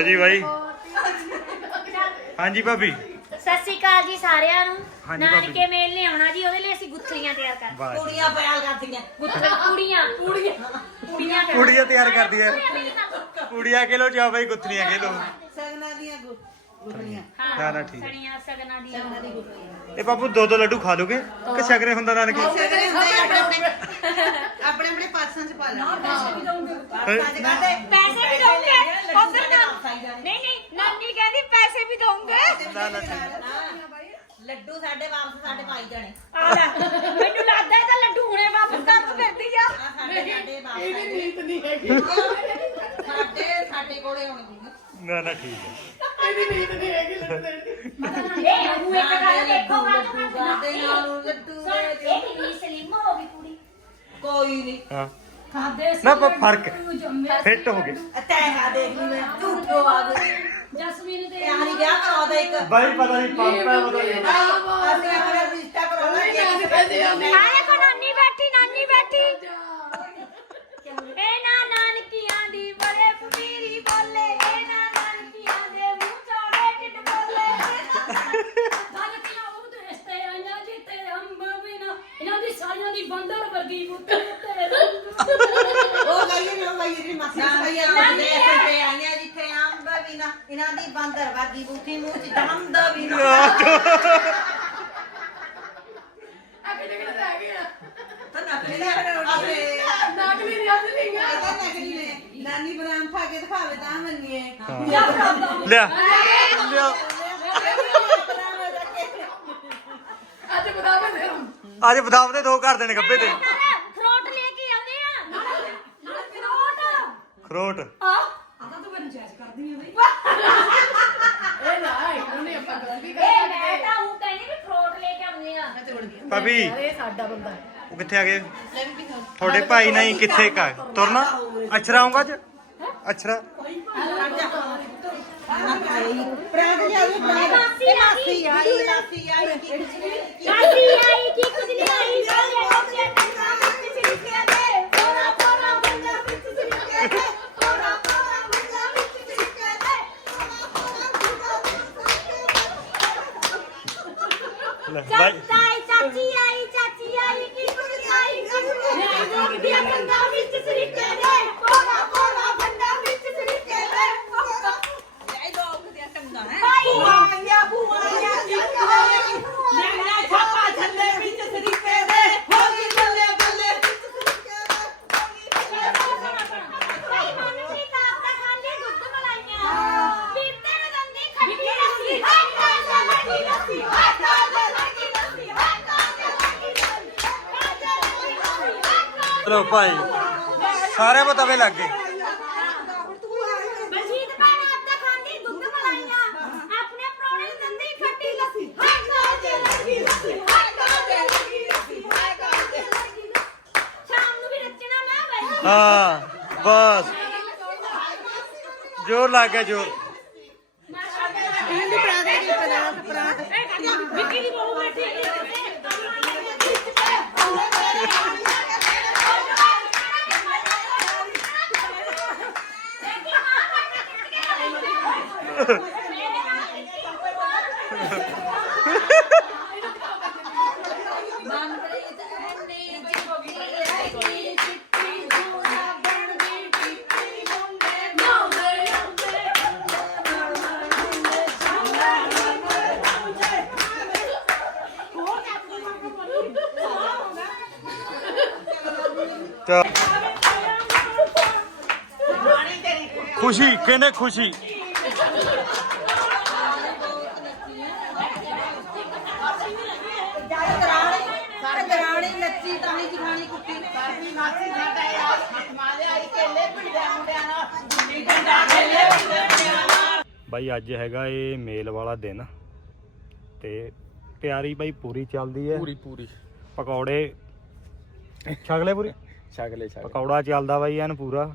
ਲਓ ਜੀ ਬਾਈ। ਹਾਂਜੀ ਭਾਬੀ। ਸਤਿ ਸ਼੍ਰੀ ਅਕਾਲ ਜੀ ਸਾਰਿਆਂ ਨੂੰ। ਹਾਂਜੀ ਭਾਬੀ। ਨਾਨਕੇ ਮੇਲ ਨੇ ਆਉਣਾ ਜੀ ਉਹਦੇ ਲਈ ਅਸੀਂ ਗੁੱਥਲੀਆਂ ਤਿਆਰ ਕਰ ਵਾਹ ਜੀ। ਕੁੜੀਆਂ ਪਿਆਰ ਕਰਦੀਆਂ। ਗੁੱਥਲੀਆਂ ਕੁੜੀਆਂ ਕੁੜੀਆਂ। ਕੁੜੀਆਂ ਤਿਆਰ- ਕੁੜੀਆਂ ਤਿਆਰ ਕਰਦੀ ਹੈ ਕੁੜੀਆਂ ਮੇਰੀ ਗੱਲ। ਕੁੜੀਆਂ ਕੇ ਲੋ ਜਾ ਬਾਈ ਗੁੱਥਲੀਆਂ ਕੇ ਲੋ ਸਗਨਾਂ ਦੀਆਂ ਗੁ- ਗੁੱਡੀਆਂ ਹਾਂ ਨਾ, ਨਾ, ਠੀਕ ਹੈ। ਸਣੀਆਂ ਸਗਨਾਂ ਦੀਆਂ। ਸਗਨਾਂ ਦੀ ਗੁੱਡੀਆਂ ਇਹ ਬਾਪੂ ਦੋ ਦੋ ਲੱਡੂ ਖਾ ਲੋਗੇ ਕਿ ਸ਼ਗਰੇ ਹੁੰਦਾ ਨਾਨਕੇ? ਹੁੰਦੇ ਆਪਣੇ ਆਪਣੇ ਆਪਣੇ ਪਾਸਾਂ ਚ ਪਾ ਲੈਣੇ ਪਾਸਾਂ ਵੀ ਦਊਂਗੇ। ਉਧਰ ਨਾ ਨਹੀਂ ਨਹੀਂ ਨਾਨੀ ਕਹਿੰਦੀ ਪੈਸੇ ਵੀ ਦਊਂਗੇ। ਨਾ ਨਾ ਠੀਕ ਲੱਡੂ ਸਾਡੇ ਵਾਪਸ ਸਾਡੇ ਪਾਈ ਜਾਣੇ। ਆ ਲੈ ਮੈਨੂੰ ਲੱਗਦਾ ਇਹ ਤਾਂ ਲੱਡੂ ਹੁਣੇ ਵਾਪਸ ਕਰ ਤੂੰ ਫਿਰਦੀ ਆ। ਸਾਡੇ ਸਾਡੇ ਵਾਪਸ ਇਹਦੀ ਨੀਤ ਨਹੀਂ ਹੈਗੀ। ਸਾਡੇ ਸਾਡੇ ਕੋਲੇ ਆਉਣਗੇ। ਨਾ ਨਾ ਠੀਕ ਹੈ। ਇਹ ਉਹ ਇੱਕ ਗੱਲ ਦੇਖੋ ਗੱਲ ਲੱਡੂ ਕਰਦੇ ਨਾਲ ਲੱਡੂ ਸੁਣ ਇਹ ਕਿੰਨੀ ਸਲਿਮ ਹੋ ਗਈ ਕੁੜੀ ਕੋਈ ਨਹੀਂ ਹਾਂ ਖਾਦੇ ਨਾ ਪਰ ਫ਼ਰਕ ਫਿੱਟ ਹੋ ਗਏ ਤੈ ਖਾ ਦੇਖ ਲਈ ਮੈਂ ਝੂਠੋ ਆ ਗਈ ਜਸਮੀਨ ਦੇ ਯਾਰੀ ਵਿਆਹ ਕਰਾ ਦੇ ਇੱਕ ਬਾਈ ਪਤਾ ਨਹੀਂ ਪਾਪਾ ਪਤਾ ਨਹੀਂ ਅਸੀਂ ਆਪਣਾ ਰਿਸ਼ਤਾ ਕਰਾਉਣਾ ਆਇਆ ਕੋ ਨਾਨੀ ਬੈਠੀ ਨਾਨੀ ਬੈਠੀ ਇਹ ਨਾ ਨਾਨਕੀਆਂ ਦੀ ਬੜੇ ਪੀਰੀ ਬੋਲੇ ਇਹ ਨਾ ਨਾਨਕੀਆਂ ਦੇ ਮੂੰਹ ਚੌੜੇ ਟਿੱਡ ਬੋਲੇ ਨਾਨਕੀਆਂ ਉਹ ਦੇਸ ਤੇ ਆਈਆਂ ਜਿੱਤੇ ਅੰਬ ਬਿਨਾ ਇਹਨਾਂ ਦੀ ਸਾਰਿਆਂ ਦੀ ਬੰਦਰ ਵਰਗੀ ਮੁੱਤੇ ਤੇ ਉਹ ਗਈ ਨੇ ਉਹ ਗਈ ਨੇ ਮਾਸੀ ਸਹੀ ਆ ਦੇ ਤੇ ਆਈਆਂ ਜਿੱਥੇ ਅੰਬ ਵੀ ਨਾ ਇਹਨਾਂ ਦੀ ਬਾਂਦਰ ਵਾਗੀ ਬੂਥੀ ਮੂੰਹ ਚ ਦਮ ਦਾ ਵੀ ਨਾ ਅਗਲੇ ਕਿਹੜੇ ਰਹਿ ਗਏ ਆ ਤਾਂ ਨਕਲੀ ਨੇ ਆਪਣੇ ਨਾਗਲੀ ਨਹੀਂ ਅਸਲੀਆਂ ਇਹਦਾ ਨਕਲੀ ਨੇ ਨਾਨੀ ਬਦਾਮ ਖਾ ਕੇ ਦਿਖਾਵੇ ਤਾਂ ਮੰਨੀਏ ਲਿਆ ਭਰਾਵਾ ਲਿਆ ਲਿਆ ਅੱਜ ਬਤਾ ਮੈਂ ਦੇਵਾਂ ਅੱਜ ਬਦਾਮ ਦੇ ਦੋ ਕਰ ਦੇਣੇ ਗੱਬੇ ਤੇ। ਫਰੋਟ ਲੈ ਕੇ ਆਉਂਦੇ ਆ ਪਿਰੋਟ ਖਰੋਟ। ਆ ਆਦਾ ਤੂੰ ਮੈਨੂੰ ਜੈਜ ਕਰਦੀ ਹੈ ਬਈ। ਇਹ ਨਾ ਉਹਨੇ ਆਪਾਂ ਗੱਲ ਵੀ ਇਹ ਮੈਂ ਤਾਂ ਉਹ ਕਹਿੰਦੀ ਵੀ ਫਰੋਟ ਲੈ ਕੇ ਆਉਂਦੇ ਭਾਬੀ। ਇਹ ਸਾਡਾ ਬੰਦਾ। ਹੈ ਉਹ ਕਿੱਥੇ ਆ ਗਏ? ਤੁਹਾਡੇ ਭਾਈ ਨਹੀਂ ਕਿੱਥੇ ਕਾ ਤੁਰਨਾ? ਅਛਰਾ ਆਉਂਗਾ ਅੱਜ? ਅਛਰਾ। ਪ੍ਰਾਂਤ ਜੀ ਆਈ। ਪ੍ਰਾਂਤ ਇਹ ਮਾਸੀ ਆਈ ਮਾਸੀ ਆਈ ਕਾਜੀ ਆਈ ਕੀ ਕੁਝ ਨਹੀਂ ਆਈ ਸਾਰੇ ਲੋਕੇ ਟੰਗਾ ਵਿੱਚ ਸਿੱਖਿਆ ਦੇ ਕੋਰਾ ਕੋਰਾ ਬੰਦਾ ਵਿੱਚ ਸਿੱਖਿਆ ਦੇ ਕੋਰਾ ਕੋਰਾ ਬੰਦਾ ਵਿੱਚ ਸਿੱਖਿਆ ਦੇ ਲੈ ਬਾਈ ਚਾਚੀ ਚਾਚੀ ਆਈ ਚਾਚੀ ਆਈ ਕੀ ਕੁਝ ਨਹੀਂ ਆਈ ਮੈਂ ਗੋਪੀਆ ਬੰਦਾ ਵਿੱਚ ਸਿੱਖਿਆ ਦੇ ਕੋਰਾ ਕੋਰਾ ਬੰਦਾ ਵਿੱਚ ਸਿੱਖਿਆ ਦੇ ਇਹ ਲੋਕ ਦੇ ਟੰਗਾ ਹੈ ਭਾਈ ਬੁਆਈਆਂ ਬੁਆਈਆਂ ਮੈਂ ਛਾਪਾ ਛੱਲੇ ਵਿੱਚ ਸਰੀਕੇ ਦੇ ਹੋ ਗਈ ਬੱਲੇ ਬੱਲੇ ਵਿੱਚ ਸਰੀਕੇ ਦੇ ਭਾਈ ਮਨ ਦੀ ਕਾਪਤਾ ਖਾਂਦੇ ਦੁੱਧ ਮਲਾਈਆਂ ਪੀਤੇ ਨੂੰ ਦੰਦੀ ਖੱਟੀ ਲੱਸੀ ਹਾਏ ਕਾਜਾ ਲੱਗੀ ਲੱਸੀ ਹਾਏ ਕਾਜਾ ਲੱਗੀ ਲੱਸੀ ਹਾਏ ਕਾਜਾ ਲੱਗੀ ਲੱਸੀ ਕਾਜਾ ਲੱਗੀ ਲੱਸੀ ਚਲੋ ਭਾਈ। ਸਾਰੇ ਬਤਾਵੇ ਲੱਗ ਗਏ। ਬਲਜੀਤ ਭੈਣ ਆਪਦਾ ਖਾਂਦੀ ਦੁੱਧ ਮਲਾਈਆਂ ਆਪਣੇ ਪ੍ਰੋਣੇ ਨੂੰ ਦੰਦੀ ਖੱਟੀ ਲੱਸੀ। ਹਾਏ ਕਾਜਾ ਲੱਗੀ ਲੱਸੀ। ਹਾਏ ਕਾਜਾ ਲੱਗੀ ਲੱਸੀ। ਹਾਏ ਕਾਜਾ ਲੱਗੀ ਲੱਸੀ। ਸ਼ਾਮ ਨੂੰ ਵੀ ਰਚਣਾ ਮੈਂ ਹਾਂ ਬਸ। ਜੋਰ ਲੱਗ ਗਿਆ ਜੋਰ ਦੀ ਪ੍ਰਾਂਤ ਪ੍ਰਾਂਤ ਵਿੱਕੀ ਦੀ ਬਹੂ ਬੈਠੀ ਮਨਪ੍ਰੀਤ ਐਨੀ ਜਿੱਤੀ ਐਨੀ ਚਿੱਟੀ ਜੂਨਾ ਬਣਦੀ ਟਿੱਕੀ ਮੁੰਡੇ ਨਾਉਂਦੇ ਨਾਉਂਦੇ ਚਲ ਖੁਸ਼ੀ ਕਹਿੰਦੇ ਖੁਸ਼ੀ ਸਾਡੇ ਦਰਾਣੀ ਲੱਚੀ ਤਾਂ ਹੀ ਜਖਾਣੀ ਕੁੱਟੀ ਸਾਡੀ ਮਾਸੀ ਸਾਡਾ ਯਾਰ ਮਾਰੇ ਆਈ ਕੇਲੇ ਪਿੰਡਿਆ ਮੁੰਡਿਆਂ ਨਾਲ ਜਿੰਨੀ ਗੰਡਾ ਕੇਲੇ ਪਿੰਡਿਆ ਬਾਈ ਅੱਜ ਹੈਗਾ ਇਹ ਮੇਲ ਵਾਲਾ ਦਿਨ। ਤੇ ਤਿਆਰੀ ਬਾਈ ਪੂਰੀ ਚੱਲਦੀ ਹੈ। ਪੂਰੀ ਪੂਰੀ। ਪਕੌੜੇ। ਛਗਲੇ ਪੂਰੀ? ਛਕ ਪਕੌੜਾ ਚੱਲਦਾ ਬਾਈ ਐਨ ਪੂਰਾ।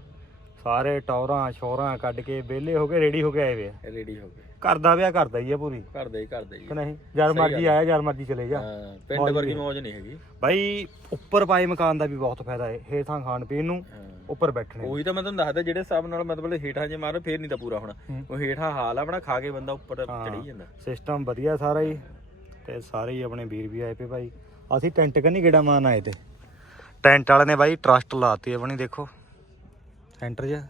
ਸਾਰੇ ਟੌਰਾਂ ਸ਼ੋਰਾਂ ਕੱਢ ਕੇ ਵਿਹਲੇ ਹੋ ਕੇ ਰੈਡੀ ਹੋ ਕੇ ਆਏ ਵੇ ਆ। ਰੈਡੀ ਹੋ ਗਏ। ਘਰ ਦਾ ਵਿਆਹ ਕਰਦਾ ਹੀ ਆ ਪੂਰੀ। ਘਰ ਦੇ ਹੀ ਘਰ ਦੇ ਹੀ ਕਿ ਨਹੀਂ? ਜਦ ਸਹੀ ਮਰਜ਼ੀ ਗੱਲ ਆਇਆ ਜਦ ਮਰਜ਼ੀ ਚਲੇ ਜਾ। ਹਾਂ ਪਿੰਡ ਮੌਜ ਵਰਗੀ ਵੀ। ਮੌਜ ਨਹੀਂ ਹੈਗੀ। ਬਾਈ ਉੱਪਰ ਪਾਏ ਮਕਾਨ ਦਾ ਵੀ ਬਹੁਤ ਫਾਇਦਾ ਹੈ ਹੇਠਾਂ ਖਾਣ ਪੀਣ ਨੂੰ ਹਾਂ। ਉੱਪਰ ਬੈਠਣੇ ਉਹੀ ਤਾਂ ਮੈਂ ਤੁਹਾਨੂੰ ਦੱਸਦਾ ਜਿਹੜੇ ਹਿਸਾਬ ਨਾਲ ਮਤਲਬ ਹੇਠਾਂ ਜੇ ਮਾਰੋ ਫੇਰ ਨਹੀਂ ਤਾਂ ਪੂਰਾ ਹੋਣਾ। ਹੂੰ। ਉਹ ਹੇਠਾਂ ਹਾਲ ਆਪਣਾ ਖਾ ਕੇ ਬੰਦਾ ਉੱਪਰ ਚੜੀ ਜਾਂਦਾ। ਸਿਸਟਮ ਵਧੀਆ ਸਾਰਾ ਹੀ ਤੇ ਸਾਰੇ ਹੀ ਆਪਣੇ ਵੀਰ ਵੀ ਆਏ ਪਏ ਭਾਈ। ਅਸੀਂ ਟੈਂਟ ਕਰਨੀ ਗੇੜਾ ਮਾਰਨ ਆਏ ਤੇ। ਟੈਂਟ ਵਾਲੇ ਨੇ ਬਾਈ ਟਰਸਟ ਲਾਤੀ ਆਪਣੀ ਦੇਖੋ। ਸੈਂਟਰ 'ਚ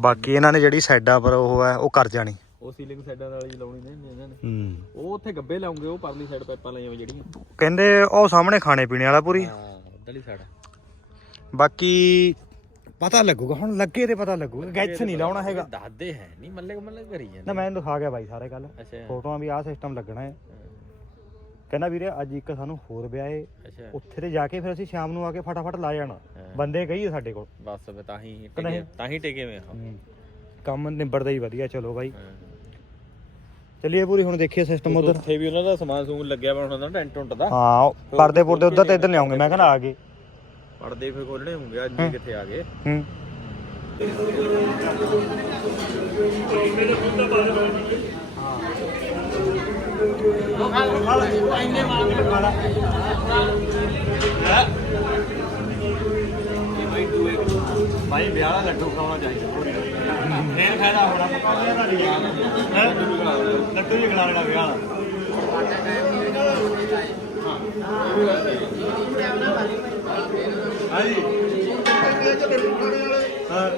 ਬਾਕੀ ਇਹਨਾਂ ਨੇ ਜਿਹੜੀ ਸਾਈਡਾਂ ਪਰ ਉਹ ਹੈ ਉਹ ਕਰ ਜਾਣੀ। ਉਹ ਸੀਲਿੰਗ ਸਾਈਡਾਂ ਨਾਲ ਹੀ ਲਾਉਣੀ ਨੇ ਇਹਨਾਂ ਨੇ। ਹੂੰ। ਉਹ ਉੱਥੇ ਗੱਬੇ ਲਾਉਂਗੇ ਉਹ ਪਰਲੀ ਸਾਈਡ ਪਾਈਪਾਂ ਲਾਈਆਂ ਜਿਹੜੀਆਂ। ਕਹਿੰਦੇ ਉਹ ਸਾਹਮਣੇ ਖਾਣੇ ਪੀਣੇ ਵਾਲਾ ਪੂਰੀ। ਹਾਂ ਉਧਰਲੀ ਸਾਈਡ ਬਾਕੀ ਪਤਾ ਲੱਗੂਗਾ ਹੁਣ ਲੱਗੇ ਤੇ ਪਤਾ ਲੱਗੂਗਾ। ਗੈਸ ਨਹੀਂ ਲਾਉਣਾ ਹੈਗਾ। ਦੱਸਦੇ ਹੈ। ਨਹੀਂ ਮੱਲੇ ਮੱਲੇ ਕਰੀ ਨਾ ਜਾਂਦੇ ਮੈਂ ਇਹਨੂੰ ਦਿਖਾ ਗਿਆ ਬਾਈ ਸਾਰੇ ਅੱਛਾ। ਫੋਟੋਆਂ ਵੀ ਆਹ ਸਿਸਟਮ ਲੱਗਣਾ ਹੈ। ਕਹਿੰਦਾ ਵੀਰੇ ਅੱਜ ਇੱਕ ਸਾਨੂੰ ਹੋਰ ਵਿਆਹ। ਏ ਅੱਛਾ। ਉੱਥੇ ਤੇ ਜਾ ਕੇ ਫਿਰ ਅਸੀਂ ਸ਼ਾਮ ਨੂੰ ਆ ਕੇ ਫਟਾਫਟ ਲਾ ਜਾਣਾ। ਬੰਦੇ ਕਹੀ ਸਾਡੇ ਕੋਲ। ਬਸ ਫਿਰ ਤਾਂ ਹੀ। ਟਿਕੇ ਤਾਂ ਹੀ ਟਿਕੇ ਵੇ ਹਾਂ। ਕੰਮ ਨਿਬੜਦਾ ਹੀ ਵਧੀਆ ਚਲੋ ਬਾਈ। ਚੱਲੀਏ ਪੂਰੀ ਹੁਣ ਦੇਖੀਏ ਸਿਸਟਮ ਉਧਰ। ਉੱਥੇ ਵੀ ਉਹਨਾਂ ਦਾ ਸਮਾਨ ਸਮੂਨ ਲੱਗਿਆ ਵਾ ਉਹਨਾਂ ਦਾ ਟੈਂਟ ਟੁੰਟ ਦਾ। ਹਾਂ ਪਰਦੇ ਪੁਰਦੇ ਉਧਰ ਤੇ ਇੱਧਰ ਲਿਆਉਂਗੇ। ਮੈਂ ਕਹਿੰਦਾ ਆ ਗਏ। ਪੜਦੇ ਫੇ ਖੋਲਣੇ ਹੋਣਗੇ ਅੱਜ ਹੀ। ਕਿੱਥੇ ਆ ਗਏ? ਹੂੰ। ਭਾਈ ਵਿਆਹ ਦਾ ਲੱਡੂ ਖਾਣਾ ਚਾਹੀਦਾ। ਫੇਰ ਫਾਇਦਾ ਹੋਣਾ ਪਕਾਉਂਦੇ ਦਾ ਨਹੀਂ ਹੈ? ਲੱਡੂ ਹੀ ਖਿਲਾ ਲੈਣਾ ਵਿਆਹ ਵਾਲਾ। ਹਾਂਜੀ ਹਾਂ।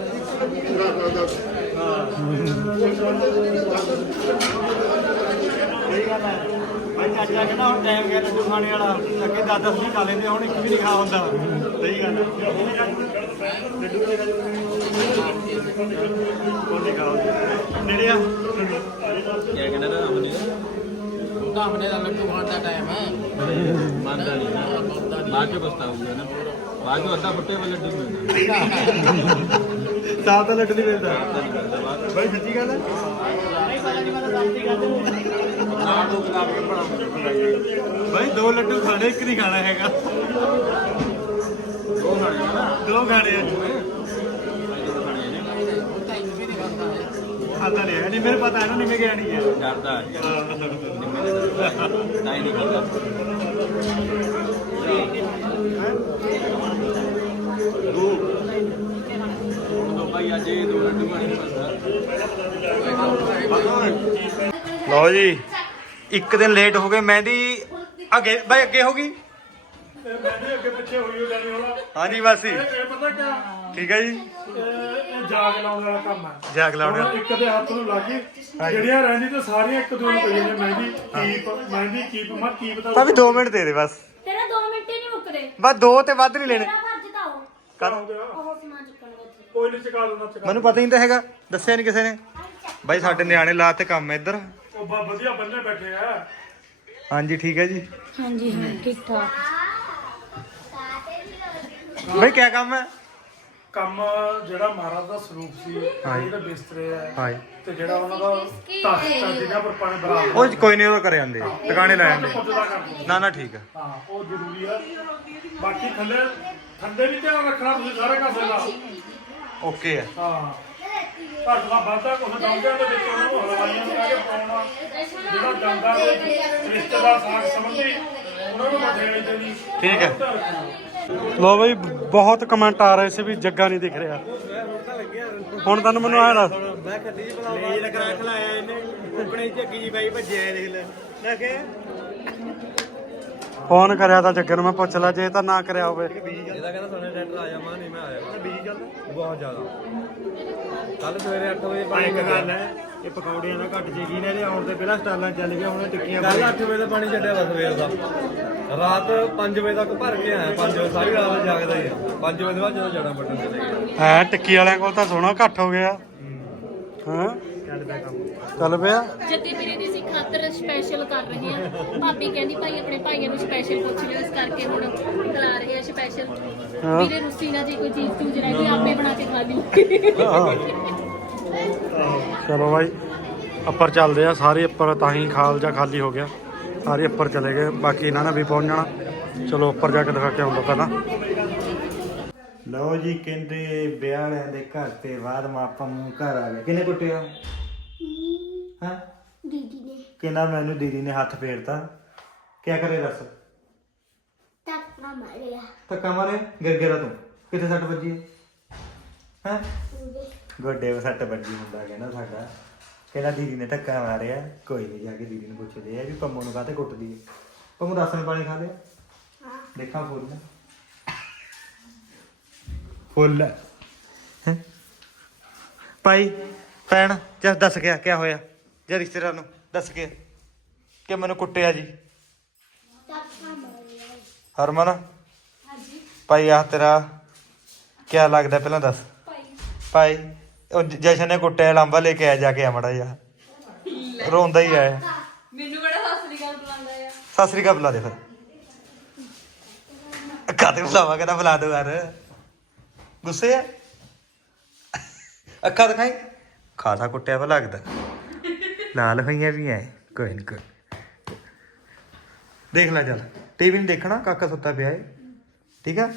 ਸਹੀ ਗੱਲ ਹੈ। ਭਾਈ ਚਾਚਾ ਕਹਿੰਦਾ ਹੁਣ ਟਾਈਮ ਗਿਆ ਲੱਡੂ ਖਾਣੇ ਵਾਲਾ। ਅੱਗੇ 10 10 ਵੀ ਖਾ ਲੈਂਦੇ ਹੁਣ ਇੱਕ ਵੀ ਨਹੀਂ ਖਾ ਹੁੰਦਾ। ਸਹੀ ਗੱਲ ਹੈ। ਲੱਡੂ ਦੇ ਕੋਨੇ ਖਾਓ ਨੇੜੇ ਆ। ਕੀ ਕਹਿੰਦਾ ਨਾ ਅਮਨੇ ਉਹਦਾ ਆਪਣੇ ਦਾ ਲੱਡੂ ਖਾਣ ਦਾ ਟਾਈਮ ਹੈ। ਮੰਨਦਾ ਨਹੀਂ। ਨਾ ਬਾਅਦ ਚ ਪਛਤਾਉਂਗਾ ਨਾ। ਬਾਅਦ ਚ ਅੱਧਾ ਫੁੱਟੇ ਵਾਲੇ ਲੱਡੂ ਮਿਲਦਾ ਸਾਫ਼ ਦਾ ਲੱਡੂ ਨਹੀਂ ਮਿਲਦਾ। ਭਾਈ ਸੱਚੀ ਗੱਲ ਹੈ? ਭਾਈ ਦੋ ਲੱਡੂ ਖਾਣੇ, ਇੱਕ ਨਹੀਂ ਖਾਣਾ ਹੈਗਾ। ਦੋ ਖਾਣੇ ਆ। ਨਾ ਦੋ ਖਾਣੇ ਆ ਦੋ ਖਾਣੇ ਨੇ ਉਹ ਤਾਂ ਇੱਕ ਵੀ ਨਹੀਂ ਖਾਂਦਾ ਹੈ ਖਾਂਦਾ ਨਹੀਂ ਹੈ। ਨਹੀਂ ਮੇਰੇ ਪਤਾ ਹੈ ਨਾ ਨਿਵੇਂ ਗਿਆ ਨਹੀਂ ਹੈ। ਡਰਦਾ ਹੈ ਨਿੰਮੇ ਦੇ ਡਰਦਾ ਨਾ ਹੀ ਨਹੀਂ ਕਰਦਾ ਹੁਣ ਦੋ ਭਾਈ ਅੱਜ ਇਹ ਦੋ ਲੱਡੂ ਖਾਣੇ ਪੈਂਦਾ ਲਓ ਜੀ। ਇੱਕ ਦਿਨ ਲੇਟ ਹੋ ਗਏ ਮਹਿੰਦੀ ਅੱਗੇ ਭਾਈ ਅੱਗੇ ਹੋ ਗਈ? ਮੈਂ ਅੱਗੇ ਪਿੱਛੇ ਹੋਈ ਹੋ ਜਾਣੀ ਹੁਣ। ਹਾਂਜੀ ਬਾਸੀ ਇਹ ਪਤਾ ਕਿਆ? ਠੀਕ ਹੈ ਜੀ। ਇਹ ਜਾਗ ਲਾਉਣ ਵਾਲਾ ਕੰਮ ਹੈ। ਜਾਗ ਲਾਉਣਾ ਹੁਣ ਇੱਕ ਦੇ ਹੱਥ ਨੂੰ ਲੱਗੀ। ਜਿਹੜੀਆਂ ਰਹਿੰਦੀ ਤੇ ਸਾਰੀਆਂ ਇੱਕ ਦੂਜੇ ਨੂੰ ਪਈਆਂ ਨੇ ਮਹਿੰਦੀ ਕੀਪ ਮਹਿੰਦੀ ਕੀਪ ਮੈਂ ਕੀਪ ਦਾ ਤਾਂ ਵੀ 2 ਮਿੰਟ ਦੇ ਦੇ ਬਸ। ਤੇਰਾ 2 ਮਿੰਟ ਹੀ ਨਹੀਂ ਮੁੱਕਦੇ। ਬਸ ਦੋ ਤੇ ਵੱਧ ਨਹੀਂ ਲੈਣੇ। ਤੇਰਾ ਫਰਜ਼ ਤਾਂ ਉਹ। ਕਰ। ਉਹ ਸਮਾਨ ਚੁੱਕਣ ਦਾ ਉੱਥੇ ਕੋਈ ਨਹੀਂ ਚਕਾ ਦਿੰਦਾ ਚਕਾ ਮੈਨੂੰ ਪਤਾ ਹੀ ਨਹੀਂ ਤਾਂ ਹੈਗਾ। ਦੱਸਿਆ ਨਹੀਂ ਕਿਸੇ ਨੇ। ਬਾਈ ਸਾਡੇ ਨਿਆਣੇ ਲਾ ਤੇ ਕੰਮ ਇੱਧਰ। ਉਹ ਬਾ ਵਧੀਆ ਬੰਨੇ ਬੈਠੇ ਆ। ਹਾਂਜੀ ਠੀਕ ਹੈ ਜੀ। ਹਾਂਜੀ ਹਾਂ ਠੀਕ ਠਾਕ। ਬਾਈ ਕੀ ਕੰਮ ਹੈ? ਕੰਮ ਜਿਹੜਾ ਮਹਾਰਾਜ ਦਾ ਸਰੂਪ ਸੀ ਹਾਂਜੀ। ਜਿਹੜੇ ਬਿਸਤਰੇ ਆ ਹਾਂਜੀ ਤੇ ਜਿਹੜਾ ਉਹਨਾਂ ਦਾ ਤਖਤ ਆ ਜਿਹਨਾਂ ਪਰ ਪਾਣੀ ਬਰਾबर ਉਹ ਕੋਈ ਨਹੀਂ ਉਹ ਕਰ ਜਾਂਦੇ ਟਿਕਾਣੇ ਲੈ ਜਾਂਦੇ ਪੁੱਜਦਾ ਕਰਦੇ ਨਾ ਨਾ ਠੀਕ ਹੈ ਹਾਂ ਉਹ ਜ਼ਰੂਰੀ ਆ। ਬਾਕੀ ਥੱਲੇ ਥੱਲੇ ਵੀ ਧਿਆਨ ਰੱਖਣਾ ਤੁਸੀਂ ਸਾਰੇ ਕਾਸੇ ਦਾ। ਓਕੇ ਹੈ ਹਾਂ। ਘੱਟ ਦਾ ਵਾਧਾ ਕੁਝ ਡਾਂਗਿਆਂ ਦੇ ਵਿੱਚ ਉਹਨੂੰ ਹਲਵਾਈਆਂ ਨੂੰ ਕਹਿ ਕੇ ਪਾਉਣਾ ਜਿਹੜਾ ਡਾਂਗਾ ਦੇ ਰਿਸ਼ਤੇਦਾਰ ਸਾਗ ਸੰਬੰਧੀ ਉਹਨਾਂ ਨੂੰ ਮਠਿਆਈ ਦੇਣੀ। ਠੀਕ ਹੈ। ਲੋ ਬਈ ਬਹੁਤ ਕਮੈਂਟ ਆ ਰਹੇ ਸੀ ਵੀ ਜੱਗਾ ਨਹੀਂ ਦਿਖ ਰਿਹਾ। ਹੁਣ ਤੁਹਾਨੂੰ ਮੈਨੂੰ ਆਇਆ ਦੱਸ। ਮੈਂ ਖੱਲੀ ਜੀ ਬਲਾਉ ਲੈ ਕੇ ਖਲਾਇਆ ਇਹਨੇ। ਆਪਣੇ ਝੱਗੀ ਜੀ ਬਾਈ ਭੱਜਿਆ ਦੇਖ ਲੈ ਲੈ ਕੇ ਫੋਨ ਕਰਿਆ ਤਾਂ ਜੱਗੇ ਨੂੰ ਮੈਂ ਪੁੱਛ ਲਾ ਜੇ ਤਾਂ ਨਾ ਕਰਿਆ ਹੋਵੇ। ਇਹਦਾ ਕਹਿੰਦਾ ਸੋਨੇ ਟੈਂਡਰ ਆ ਜਾਵਾਂ ਨਹੀਂ ਮੈਂ ਆਇਆ। ਬੀਜੀ ਚੱਲ ਬਹੁਤ ਜ਼ਿਆਦਾ। ਕੱਲ ਸਵੇਰੇ 8 ਵਜੇ ਪਾਣੀ ਇੱਕ ਗੱਲ ਹੈ ਇਹ ਪਕੌੜਿਆਂ ਦਾ ਘੱਟ ਜੇਗੀ ਨੇ ਇਹਦੇ ਆਉਣ ਤੇ ਪਹਿਲਾਂ ਸਟਾਲਾਂ ਚੱਲ ਗਿਆ ਹੁਣ ਟਿੱਕੀਆਂ ਕੱਲ 8 ਵਜੇ ਦਾ ਪਾਣੀ ਛੱਡਿਆ ਵਾ ਸਵੇਰ ਦਾ। ਰਾਤ 5 ਵਜੇ ਤੱਕ ਭਰ ਕੇ ਆਇਆ 5 ਵਜੇ ਸਾਰੀ ਰਾਤ ਜਾਗਦਾ ਹੀ ਆ। 5 ਵਜੇ ਦੇ ਬਾਅਦ ਜਦੋਂ ਜੜਾ ਪੱਟਣ ਚਲੇ ਗਿਆ। ਹੈ ਟਿੱਕੀ ਵਾਲਿਆਂ ਕੋਲ ਤਾਂ ਸੋਨਾ ਘੱਟ ਹੋ ਗਿਆ। ਹਾਂ? ਚੱਲ ਪਿਆ? ਜੱਗੀ ਵੀਰੇ ਦੀ ਅਸੀਂ ਖਾਤਰ ਸਪੈਸ਼ਲ ਕਰ ਰਹੇ ਹਾਂ। ਭਾਬੀ ਕਹਿੰਦੀ ਭਾਈ ਆਪਣੇ ਭਾਈਆਂ ਨੂੰ ਸਪੈਸ਼ਲ ਪੁੱਛ ਲਿਓ ਇਸ ਕਰਕੇ ਹੁਣ ਬੁਲਾ ਰਹੇ ਆ ਸਪੈਸ਼ਲ ਵੀਰੇ ਰੁੱਸੀ ਨਾ ਜੀ ਕੋਈ ਚੀਜ਼ ਚੂਜ ਰਹਿ ਗਈ ਆਪੇ ਬਣਾ ਕੇ ਖਾ ਲਈ। ਚਲੋ ਬਾਈ ਉੱਪਰ ਚੱਲਦੇ ਆ ਸਾਰੇ ਉੱਪਰ ਤਾਂ ਹੀ ਖਾਲ ਜਾਂ ਖਾਲੀ ਹੋ ਗਿਆ। ਸਾਰੇ ਉੱਪਰ ਚਲੇ ਗਏ ਬਾਕੀ ਇਹਨਾਂ ਨੇ ਵੀ ਪਹੁੰਚ ਜਾਣਾ। ਚਲੋ ਉੱਪਰ ਜਾ ਕੇ ਦਿਖਾ ਕੇ ਆਉਂਦਾ ਪਹਿਲਾਂ। ਲਓ ਜੀ ਕਹਿੰਦੇ ਵਿਆਹ ਵਾਲਿਆਂ ਦੇ ਘਰ ਤੇ ਬਾਅਦ ਮਾਪਾ ਨੂੰ ਘਰ ਆ ਗਿਆ। ਕਿਹਨੇ ਕੁੱਟਿਆ ਹਾਂ? ਨੇ। ਕਹਿੰਦਾ ਮੈਨੂੰ ਦੀਦੀ ਨੇ ਹੱਥ ਫੇਰਤਾ। ਕੀ ਕਰੇ ਦੱਸ? ਮਾਰਿਆ। ਧੱਕਾ ਮਾਰੇ ਗਿਰ ਗਿਆ ਤੂੰ ਕਿੱਥੇ ਸੱਟ ਵੱਜੀ ਹੈ? ਹਾਂ? ਗੋਡੇ 'ਤੇ ਸੱਟ ਵੱਜੀ ਹੁੰਦਾ ਕਹਿੰਦਾ ਸਾਡਾ। ਕਹਿੰਦਾ ਦੀਦੀ ਨੇ ਧੱਕਾ ਮਾਰਿਆ। ਕੋਈ ਨਹੀਂ ਜਾ ਕੇ ਦੀਦੀ ਨੂੰ ਪੁੱਛਦੇ ਆ। ਵੀ ਪੰਮੋ ਨੂੰ ਕਾਹਤੇ ਕੁੱਟਦੀ ਹੈ? ਪੰਮੋ ਰਸਨ ਪਾਣੀ ਖਾ ਲਿਆ? ਹਾਂ। ਦੇਖਾਂ ਫੁੱਲ। ਫੁੱਲ। ਹੈਂ? ਭਾਈ ਭੈਣ ਜਸ ਦੱਸ ਗਿਆ ਕੀ ਹੋਇਆ? ਜੇ ਰਿਸ਼ਤੇਦਾਰ ਨੂੰ ਦੱਸ ਕੇ ਕਿ ਮੈਨੂੰ ਕੁੱਟਿਆ ਜੀ। ਹਰਮਨ ਹਾਂਜੀ ਭਾਈ ਆ ਤੇਰਾ ਕੀ ਲੱਗਦਾ ਪਹਿਲਾਂ ਦੱਸ? ਭਾਈ ਉਹ ਜ- ਜਸ਼ਨ ਨੇ ਕੁੱਟਿਆ ਲਾਂਬਾ ਲੈ ਕੇ ਆ ਜਾ ਕੇ ਆ ਮੜਾ ਜਾ ਰੋਂਦਾ ਹੀ ਆਇਆ। ਮੈਨੂੰ ਬੜਾ ਹੱਸਰੀ ਗੱਲ ਬੁਲਾਉਂਦਾ ਆ? ਸਤਿ ਸ੍ਰੀ ਅਕਾਲ ਬੁਲਾ ਦੇ ਫਿਰ। ਕਾਤੇ ਬੁਲਾਵਾ ਕਹਿੰਦਾ ਬੁਲਾ ਦੋ ਯਾਰ। ਗੁੱਸੇ ਆ? ਅੱਖਾਂ ਦਿਖਾਈ? ਖਾਸਾ ਕੁੱਟਿਆ ਵਾ ਲੱਗਦਾ। ਲਾਲ ਹੋਈਆਂ ਵੀ ਐ। ਕੋਈ ਨੀ, ਕੋਈ ਦੇਖ ਲੈ ਚੱਲ। ਟੀਵੀ ਨਹੀਂ ਦੇਖਣਾ, ਕਾਕਾ ਸੁੱਤਾ ਪਿਆ ਏ। ਠੀਕ ਆ?